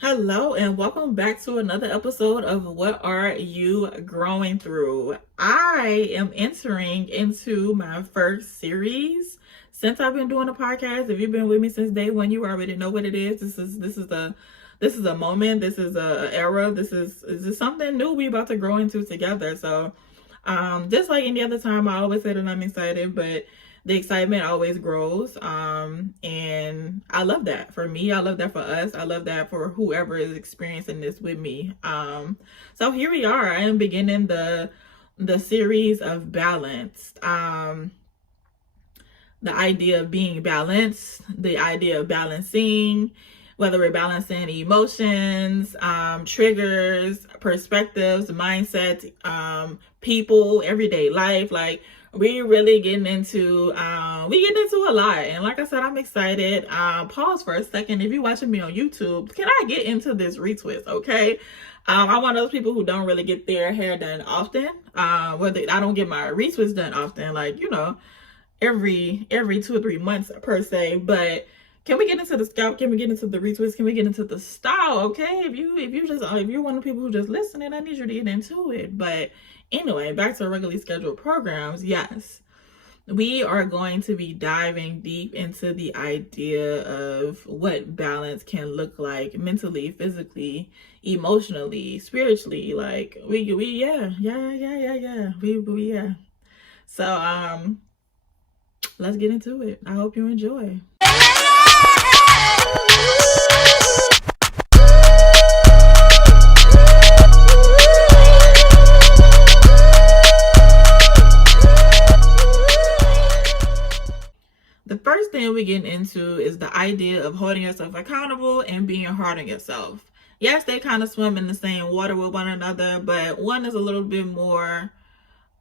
Hello and welcome back to another episode of What Are You Growing Through? I am entering into my first series since I've been doing a podcast. If you've been with me since day one, you already know what it is. This is a moment. This is a era. This is something new we about to grow into together. So, just like any other time, I always say that I'm excited, but the excitement always grows. And I love that for me. I love that for us. I love that for whoever is experiencing this with me. So here we are. I am beginning the series of balance. The idea of being balanced, the idea of balancing, whether we're balancing emotions, triggers, perspectives, mindsets, people, everyday life. Like we really getting into a lot. And like I said, I'm excited. Pause for a second. If you're watching me on YouTube, can I get into this retwist? Okay. I'm one of those people who don't really get their hair done often. Whether I don't get my retwist done often, like, every 2 or 3 months per se. But can we get into the scalp? Can we get into the retwist? Can we get into the style? Okay, if you're one of the people who just listening, I need you to get into it. But anyway, back to regularly scheduled programs. Yes, we are going to be diving deep into the idea of what balance can look like mentally, physically, emotionally, spiritually. Like we yeah. So let's get into it. I hope you enjoy. The first thing we get into is the idea of holding yourself accountable and being hard on yourself. Yes, they kind of swim in the same water with one another, but one is a little bit more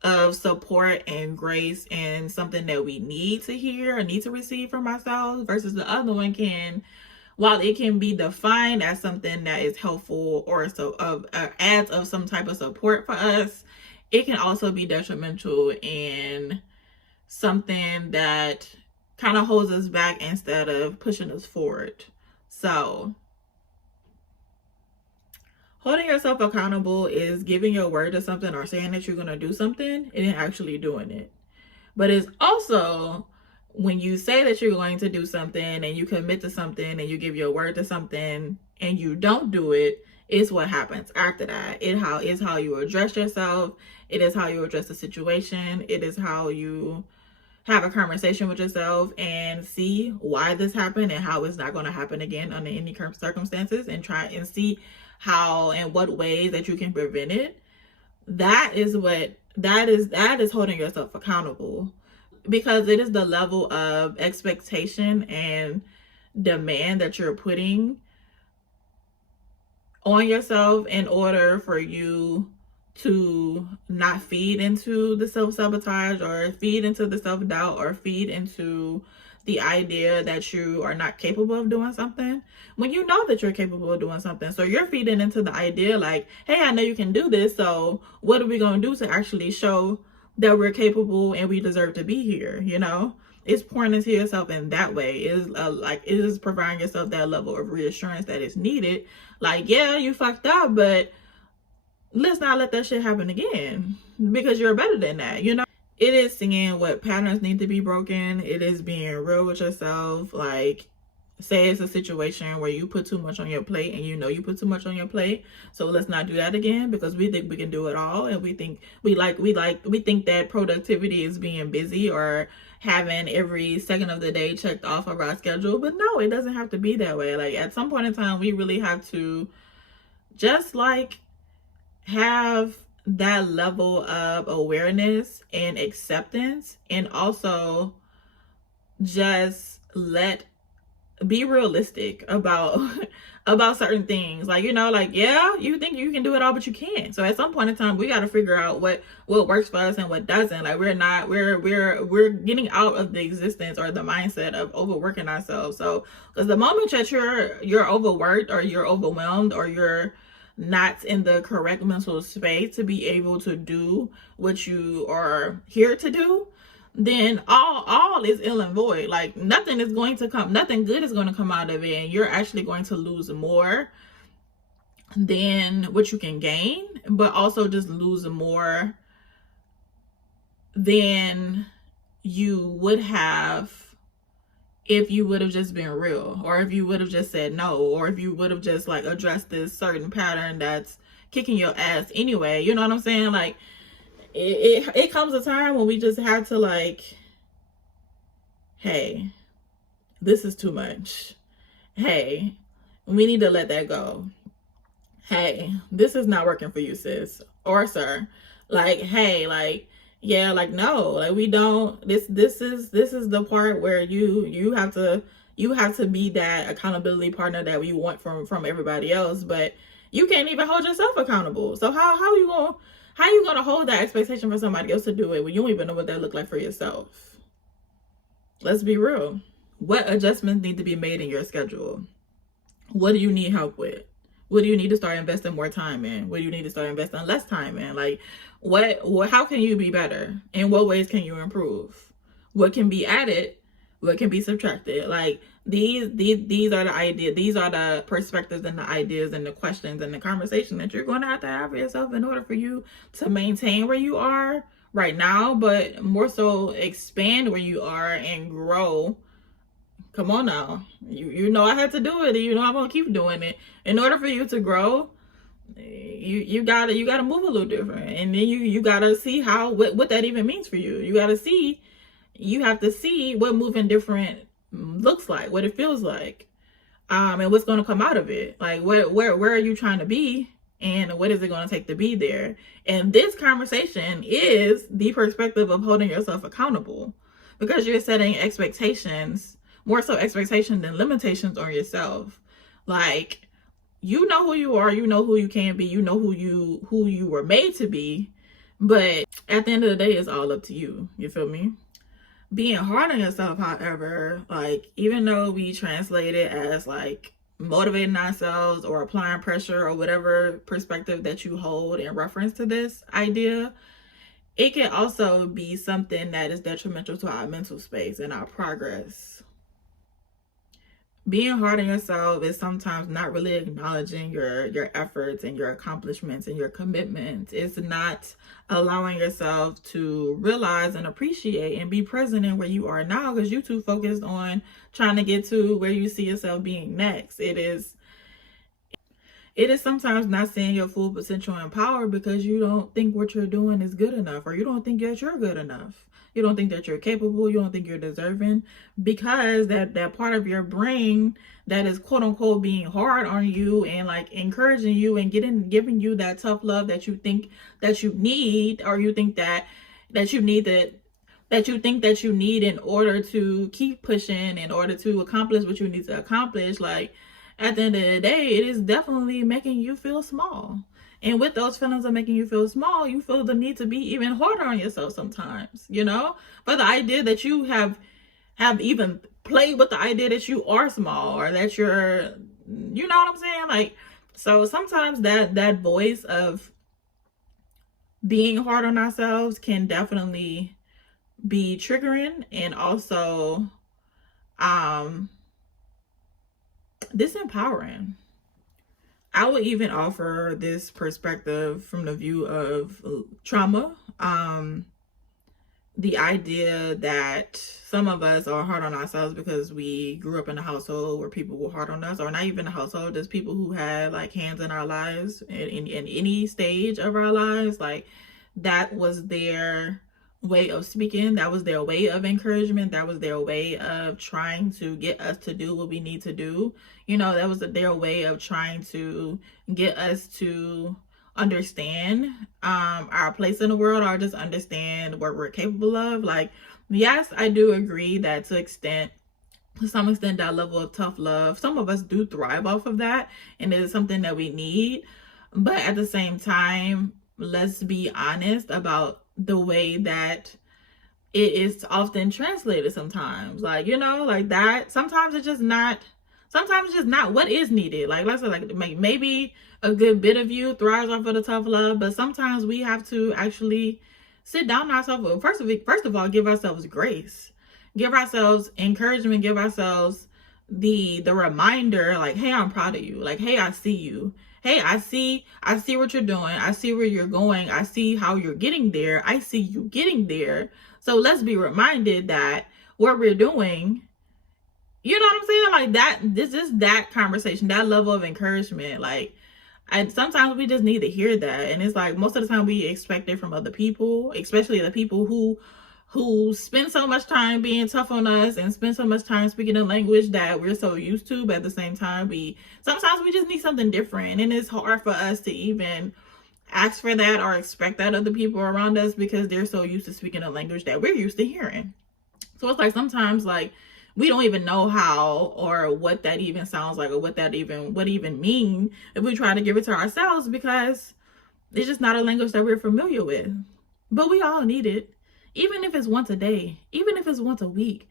of support and grace and something that we need to hear or need to receive from ourselves, versus the other one can, while it can be defined as something that is helpful or adds of some type of support for us, it can also be detrimental and something that kind of holds us back instead of pushing us forward. So holding yourself accountable is giving your word to something or saying that you're going to do something and then actually doing it. But it's also when you say that you're going to do something and you commit to something and you give your word to something and you don't do it, is what happens after that. It is how you address yourself. It is how you address the situation. It is how you have a conversation with yourself and see why this happened and how it's not going to happen again under any circumstances, and try and see how and what ways that you can prevent it. That is holding yourself accountable, because it is the level of expectation and demand that you're putting on yourself in order for you to not feed into the self-sabotage or feed into the self-doubt or feed into the idea that you are not capable of doing something when you know that you're capable of doing something. So you're feeding into the idea like, hey, I know you can do this, so what are we going to do to actually show that we're capable and we deserve to be here? It's pouring into yourself in that way. It is providing yourself that level of reassurance that is needed. Like, yeah, you fucked up, but let's not let that shit happen again, because you're better than that. It is seeing what patterns need to be broken. It is being real with yourself. Like, say it's a situation where you put too much on your plate and you put too much on your plate, so let's not do that again, because we think we can do it all, and we think that productivity is being busy or having every second of the day checked off of our schedule. But no, it doesn't have to be that way. Like, at some point in time, we really have to just have that level of awareness and acceptance, and also just be realistic about about certain things. Like, yeah, you think you can do it all, but you can't. So at some point in time, we got to figure out what works for us and what doesn't. Like, we're getting out of the existence or the mindset of overworking ourselves. So because the moment that you're overworked or you're overwhelmed or you're not in the correct mental space to be able to do what you are here to do, then all is ill and void. Like, nothing good is going to come out of it, and you're actually going to lose more than what you can gain, but also just lose more than you would have if you would have just been real, or if you would have just said no, or if you would have just like addressed this certain pattern that's kicking your ass anyway. You know what I'm saying? Like it comes a time when we just have to like, hey, this is too much. Hey, we need to let that go. Hey, this is not working for you, sis or sir. Like, hey, like, yeah, like, no, like, we don't, this is the part where you have to be that accountability partner that we want from everybody else, but you can't even hold yourself accountable. So how you gonna hold that expectation for somebody else to do it when you don't even know what that look like for yourself? Let's be real. What adjustments need to be made in your schedule? What do you need help with? What do you need to start investing more time in? What do you need to start investing less time in? Like, how can you be better? In what ways can you improve? What can be added? What can be subtracted? Like, these are the ideas. These are the perspectives and the ideas and the questions and the conversation that you're going to have for yourself in order for you to maintain where you are right now, but more so expand where you are and grow. Come on now. You know I had to do it, and you know I'm gonna keep doing it. In order for you to grow, you gotta move a little different. And then you gotta see what that even means for you. You have to see what moving different looks like, what it feels like. And what's gonna come out of it. Like where are you trying to be, and what is it gonna take to be there? And this conversation is the perspective of holding yourself accountable, because you're setting expectations, more so expectations than limitations on yourself. Like, you know who you are, you know who you can be, you know who you were made to be, but at the end of the day, it's all up to you. You feel me? Being hard on yourself, however, like, even though we translate it as like motivating ourselves or applying pressure or whatever perspective that you hold in reference to this idea, it can also be something that is detrimental to our mental space and our progress. Being hard on yourself is sometimes not really acknowledging your efforts and your accomplishments and your commitments. It's not allowing yourself to realize and appreciate and be present in where you are now, because you're too focused on trying to get to where you see yourself being next. It is sometimes not seeing your full potential and power because you don't think what you're doing is good enough, or you don't think that you're good enough. You don't think that you're capable. You don't think you're deserving, because that part of your brain that is quote unquote being hard on you and like encouraging you and giving you that tough love that you think that you need, or you think that you need that you think that you need in order to keep pushing, in order to accomplish what you need to accomplish. Like, at the end of the day, it is definitely making you feel small. And with those feelings of making you feel small, you feel the need to be even harder on yourself sometimes, you know? But the idea that you have even played with the idea that you are small, or that you're, you know what I'm saying? Like, so sometimes that voice of being hard on ourselves can definitely be triggering, and also disempowering. I would even offer this perspective from the view of trauma. The idea that some of us are hard on ourselves because we grew up in a household where people were hard on us, or not even a household, just people who had like hands in our lives in any stage of our lives. Like, that was their way of speaking, that was their way of encouragement, that was their way of trying to get us to do what we need to do. You know, that was their way of trying to get us to understand our place in the world, or just understand what we're capable of. Like, yes, I do agree that to some extent that level of tough love, some of us do thrive off of that, and it is something that we need. But at the same time, let's be honest about the way that it is often translated sometimes. Like, you know, like that, sometimes it's just not what is needed. Like, let's say, like, maybe a good bit of you thrives off of the tough love, but sometimes we have to actually sit down on ourselves. First of all, give ourselves grace, give ourselves encouragement, give ourselves the reminder, like, hey, I'm proud of you. Like, hey, I see you. Hey, I see what you're doing. I see where you're going. I see how you're getting there. I see you getting there. So let's be reminded that what we're doing, you know what I'm saying? Like that, this is that conversation, that level of encouragement. Like, and sometimes we just need to hear that. And it's like, most of the time we expect it from other people, especially the people who spend so much time being tough on us and spend so much time speaking a language that we're so used to. But at the same time, sometimes we just need something different. And it's hard for us to even ask for that or expect that of the people around us, because they're so used to speaking a language that we're used to hearing. So it's like, sometimes, like, we don't even know how or what that even sounds like, or what even mean if we try to give it to ourselves, because it's just not a language that we're familiar with. But we all need it. Even if it's once a day, even if it's once a week,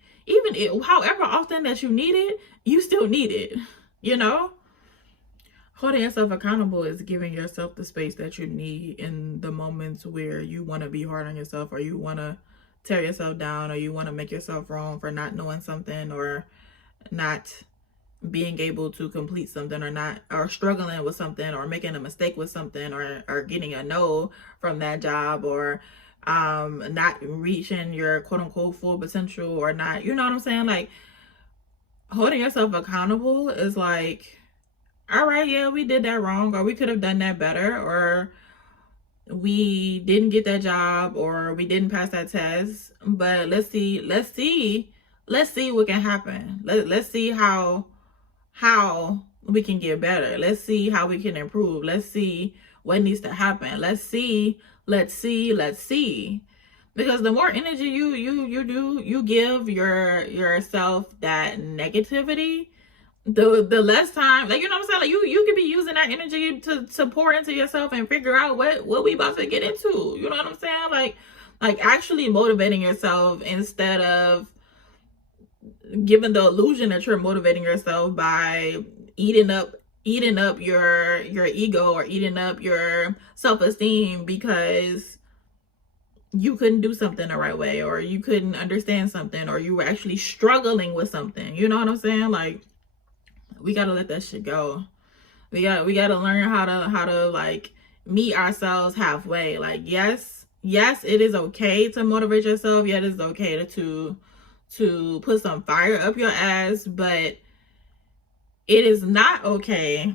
however often that you need it, you still need it, you know? Holding yourself accountable is giving yourself the space that you need in the moments where you want to be hard on yourself, or you want to tear yourself down, or you want to make yourself wrong for not knowing something, or not being able to complete something, or struggling with something, or making a mistake with something, or getting a no from that job, or not reaching your quote unquote full potential, or not, you know what I'm saying? Like, holding yourself accountable is like, all right, yeah, we did that wrong, or we could have done that better, or we didn't get that job, or we didn't pass that test, but let's see what can happen. Let's see how we can get better. Let's see how we can improve. Let's see what needs to happen. Let's see. Because the more energy you give yourself that negativity, the less time, like, you know what I'm saying? Like, you could be using that energy to pour into yourself and figure out what we about to get into. You know what I'm saying? Like actually motivating yourself, instead of giving the illusion that you're motivating yourself by eating up your ego, or eating up your self-esteem because you couldn't do something the right way, or you couldn't understand something, or you were actually struggling with something. You know what I'm saying? Like, we gotta let that shit go. We gotta learn how to like meet ourselves halfway. Like, yes, it is okay to motivate yourself. Yeah, it is okay to put some fire up your ass, but it is not okay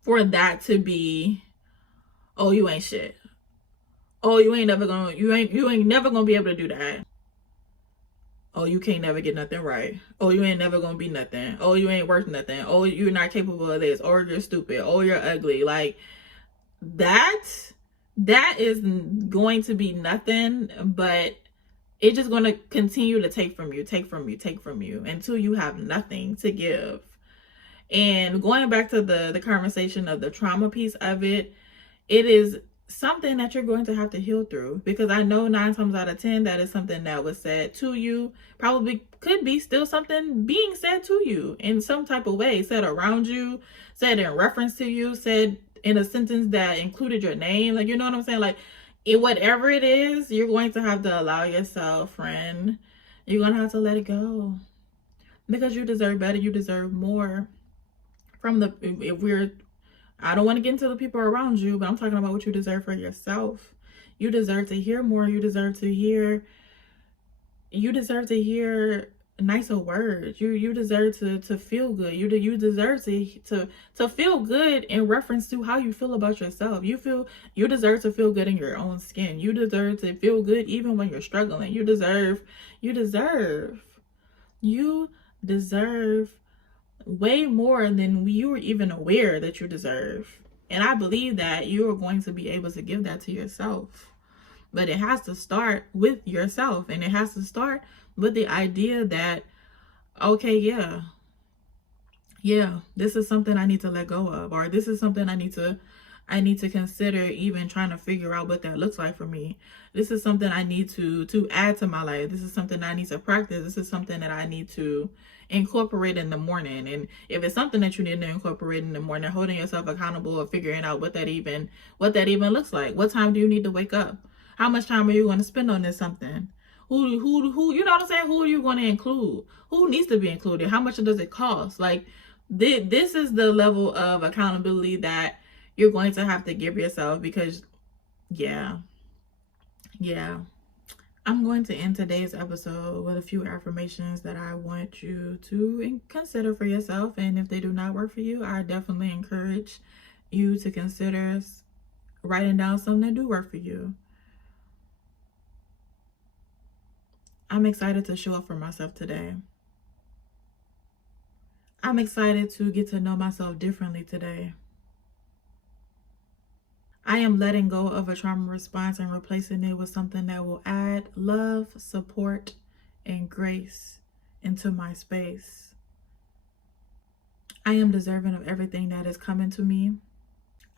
for that to be, oh, you ain't shit. Oh, you ain't never gonna be able to do that. Oh, you can't never get nothing right. Oh, you ain't never gonna be nothing. Oh, you ain't worth nothing. Oh, you're not capable of this. Or you're stupid. Oh, you're ugly. Like, that is going to be nothing, but it's just going to continue to take from you until you have nothing to give. And going back to the conversation of the trauma piece of it, it is something that you're going to have to heal through, because I know 9 times out of 10 that is something that was said to you, probably could be still something being said to you in some type of way, said around you, said in reference to you, said in a sentence that included your name. Like, you know what I'm saying? Like, whatever it is, you're going to have to allow yourself, friend, you're going to have to let it go, because you deserve better. You deserve more I don't want to get into the people around you, but I'm talking about what you deserve for yourself. You deserve to hear more. You deserve to hear nicer words. You deserve to feel good. You deserve to feel good in reference to how you feel about yourself. You deserve to feel good in your own skin. You deserve to feel good even when you're struggling. You deserve way more than you were even aware that you deserve. And I believe that you are going to be able to give that to yourself. But it has to start with yourself. And it has to start with the idea that, okay, yeah, this is something I need to let go of. Or this is something I need to consider even trying to figure out what that looks like for me. This is something I need to add to my life. This is something I need to practice. This is something that I need to incorporate in the morning. And if it's something that you need to incorporate in the morning, holding yourself accountable or figuring out what that even looks like. What time do you need to wake up? How much time are you going to spend on this something? Who, you know what I'm saying? Who are you going to include? Who needs to be included? How much does it cost? Like, this is the level of accountability that you're going to have to give yourself, because, yeah. I'm going to end today's episode with a few affirmations that I want you to consider for yourself. And if they do not work for you, I definitely encourage you to consider writing down some that do work for you. I'm excited to show up for myself today. I'm excited to get to know myself differently today. I am letting go of a trauma response and replacing it with something that will add love, support, and grace into my space. I am deserving of everything that is coming to me.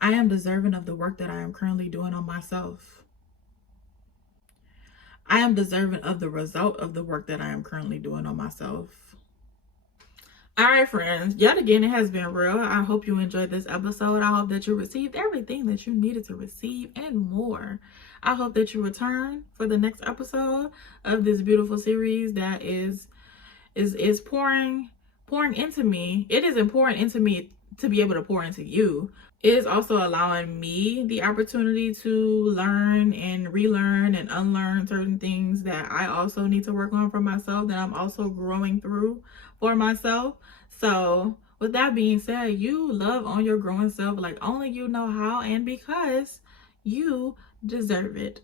I am deserving of the work that I am currently doing on myself. I am deserving of the result of the work that I am currently doing on myself. All right, friends, yet again, it has been real. I hope you enjoyed this episode. I hope that you received everything that you needed to receive and more. I hope that you return for the next episode of this beautiful series that is pouring into me. It is pouring into me to be able to pour into you. It is also allowing me the opportunity to learn and relearn and unlearn certain things that I also need to work on for myself, that I'm also growing through for myself. So with that being said, you love on your growing self like only you know how, and because you deserve it.